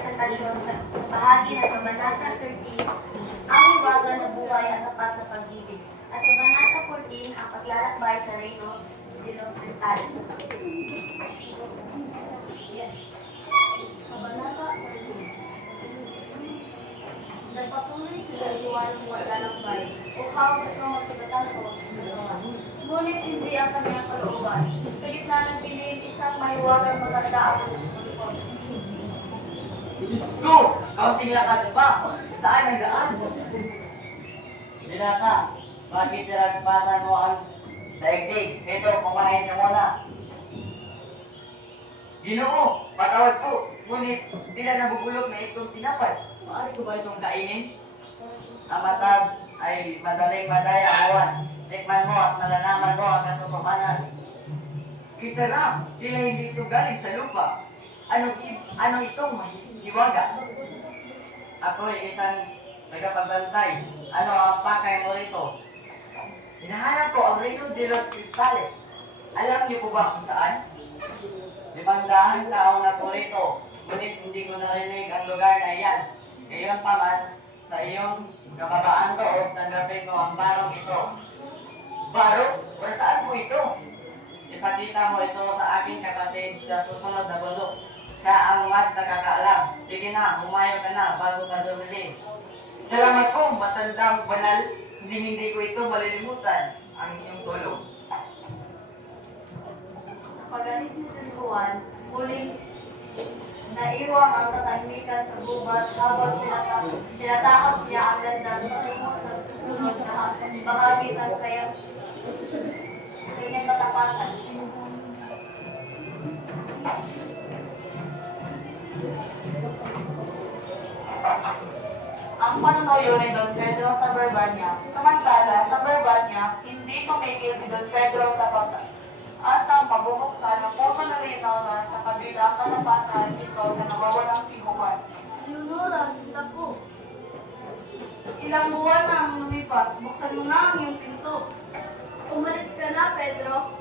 presentasyon sa bahagi ng Kabanata 13, ang hiwaga na buhay at tapat na pag-ibig, at Kabanata 14, ang paglalakbay sa Reino de los Cristales. Yes. Kabanata 14. Nagpatuloy sila Juan sa paglalakbay upang masugatan ko ng ngunit hindi ang kanyang kalooban. Sa gitna ng dilim, isang mahiwagang maganda ang lumusukot. Diyos ko! Kaunting lakas pa! Saan nagaan? Binata, bakit nilagpasan mo ang daigdig? Ito, kumain niyo muna. Ginoo, patawad po. Ngunit, tila nabubulok na itong tinapay. Maaari ko ba itong kainin? Ang matag ay madaling madaya awan. Tikman mo at nalalaman mo ang katotohanan. Kisarap, tila hindi ito galing sa lupa. Ano itong hiwaga? Ako ay isang tagapagbantay. Ano ang pakay mo rito? Hinahanap ko ang Reino de los Cristales. Alam niyo po ba kung saan? 500 taong na po rito. Ngunit hindi ko narinig ang lugar na iyan. Ngayon pa man, sa iyong kababaan loob, tanggapin ko ang barong ito. Barong? Para saan po ito? Ipakita mo ito sa aking kapatid sa susunod na bulok. Siya ang mas nakakaalam. Sige na, humayo ka na bago ka dumili. Salamat po, matandang banal. Hindi ko ito malilimutan ang iyong tulong. Sa pag-alis ni Don Juan, muling naiwang ang katahimikan sa gubat habang tinatakap niya ang landas patungo sa susunod na bahagi ng kanyang katapatan. Ang panunuyo ni Don Pedro sa Barbanya. Samantala, sa Barbanya, hindi tumigil si Don Pedro sa pag-asang mabubuksan ang puso ng Leonora sa kabilang katapatan dito sa nawawalang si Juan. Leonora, kita po. Ilang buwan na ang lumipas. Buksan mo na ang iyong pinto. Umalis ka na, Pedro.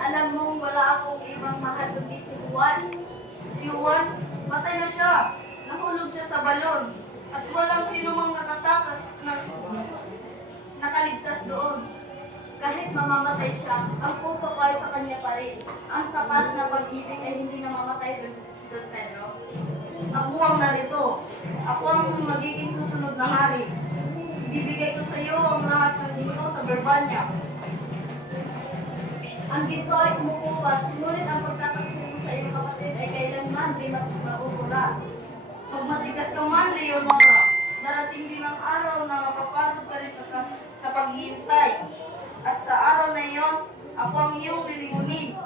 Alam mong wala akong ibang mahal kundi si Juan. Si Juan, matay na siya. Nahulog siya sa balon. At walang sino mang nakaligtas doon. Kahit mamamatay siya, ang puso ko ay sa kanya pa rin. Ang tapat na pag-ibig ay hindi namamatay, Don Pedro. Ako ang narito. Ako ang magiging susunod na hari. Ibibigay ko sa iyo ang lahat ng ginto sa Barbanya. Ang ginto ay kumukupas, ngunit ang pagtataksil mo sa iyong kapatid ay kailanman di mabubura. Pag matigas ka man, Leonora, darating din ang araw na mapapagod ka rin sa paghihintay. At sa araw na iyon, ako ang iyong lilingunin.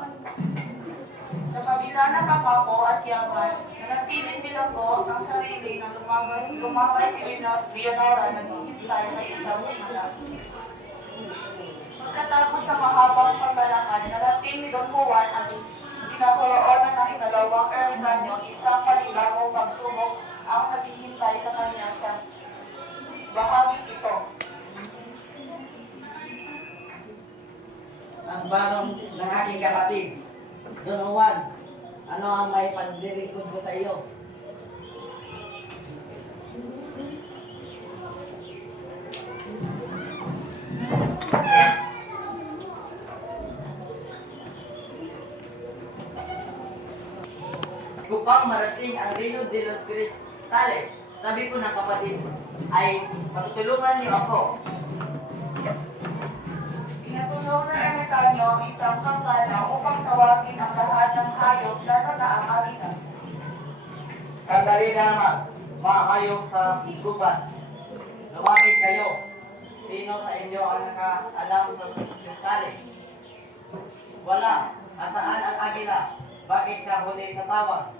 Sa kabila ng pangako at yaman, nanatiling bilanggo ang sarili na lumabay si Leonora na naghihintay sa isang himala. Pagkatapos ng mahabang paglalakad, narating ni Don Juan at kinakuloonan ng ikalawang ermitanyo, isang panibagong pagsubok ang naghihintay sa kanya sa bahaging ito. Ang barong ng aking kapatid, Don Juan, ano ang may pagdirikod ko sa iyo? Upang marating ang Reino de los Cristales, sabi ko ng kapatid, ay pagtulungan niyo ako. Pinatulong ng ermitanyo ang isang kampana upang tawagin ang lahat ng hayop, lalo na ang alina. Sandali lamang, mga hayop sa gubat. Lumapit kayo. Sino sa inyo ang nakaalam sa Cristales? Wala. Asaan ang agila? Bakit siya huli sa tawag?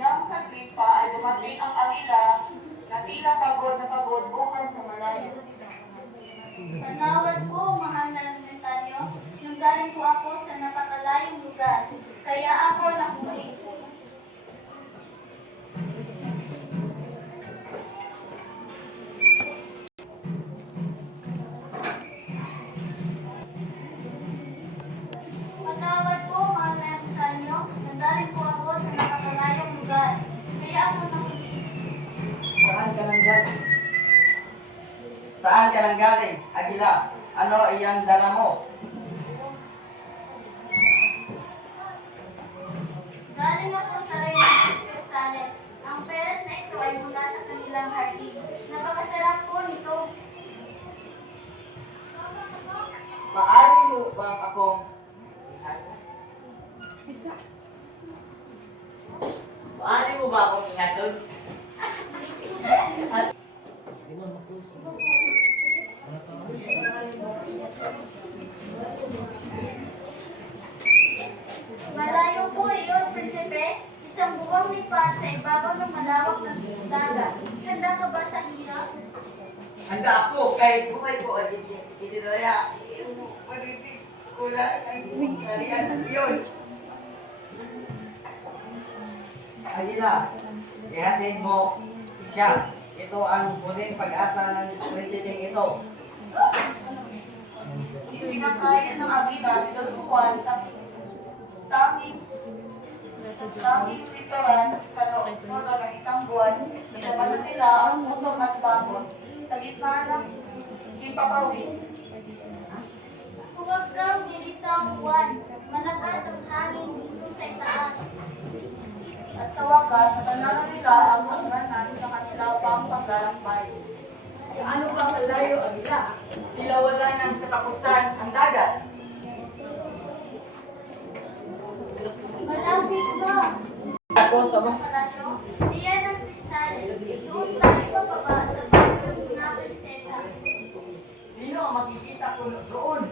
Nang saglit pa ay dumating ang agila na tila pagod na pagod bukod sa malayo. Tanawad po, mahal na ermitanyo, nung galing po ako sa napakalayong lugar, kaya ako nahuli. Patawad po, mahal na ermitanyo, nanggaling po ako sa napakalayong lugar, kaya ako nakikita. Saan ka nang galing? Saan ka nang galing, Agila? Ano iyang dala mo? Galing ako sa Reyes Cristales. Ang peres na ito ay mula sa kanilang hardin. Napakasarap po nito. Maaari mo ba akong Maaari mo ba akong ihatod? Malayo po iyon, Prinsipe. Isang buwang lipas sa ibabaw ng malawak na dagat. Handa ka ba sa hirap? Handa ako kahit sumay ko ay itinaya. Pag-ibig ko lang ang kariyan iyon. Agila, ihatid mo siya. Ito ang huling pag-asa ng prinsipeng ito. Isinakay ng Agila si Don Juan sa tanging literan sa loob ng isang buwan. Pinabala nila ang gutom at pagod sa gitna ng himpapawid. Huwag kang bibitaw, Juan. Malakas ang hangin dito sa itaas. At sa wakas, natanala nila ang hangganan sa kanila pang paglalakbay. Ano ba ang layo, Agila? Tila wala ng katapusan ang dagat. Malapit na. Ako sa Ang palasyo, diyan ang Cristales. Doon tayo pababa sa bahay ng mga prinsesa. Sino ang makikita ko doon?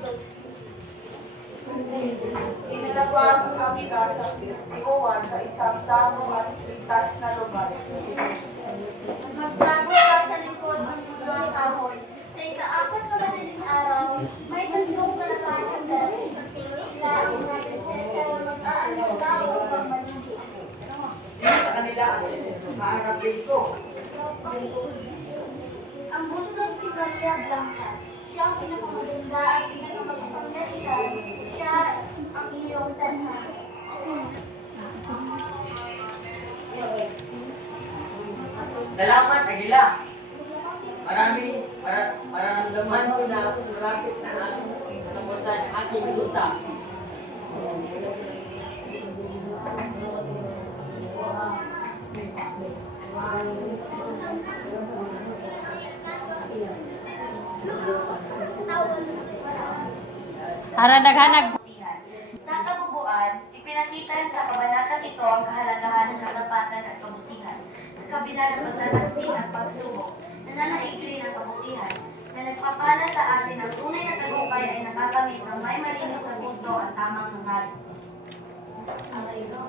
Inilagwag ang Agila sa si Juan sa isang tago at ligtas na lugar. Magtago ka sa likod ng puno ng kahoy. Sa ikaapat na madaling araw, may tatlong kalapatan darating sa sila ang mga prinsesa na mag-aalok tao upang maligo. Sino sa kanila ang hahanapin ko? Ang bunsong si Maria Blanca, siya ang pinakamaganda at pinakamagpangyarihan. Siya ang iyong tadhana. Salamat, Agila. Mararamdaman ko na malapit na ang katapusan ng aking lusa. Sa kabubuan, ipinakita sa kabanatang ito ang kahalagahan ng katapatan at kabutihan. Sa kabila ng pagtataksil at pagsubok, nananaig rin ang kabutihan na nagpapala sa atin ang tunay na tagumpay ay nakakamit ng may malinis na puso at tamang hangarin. Okay, no?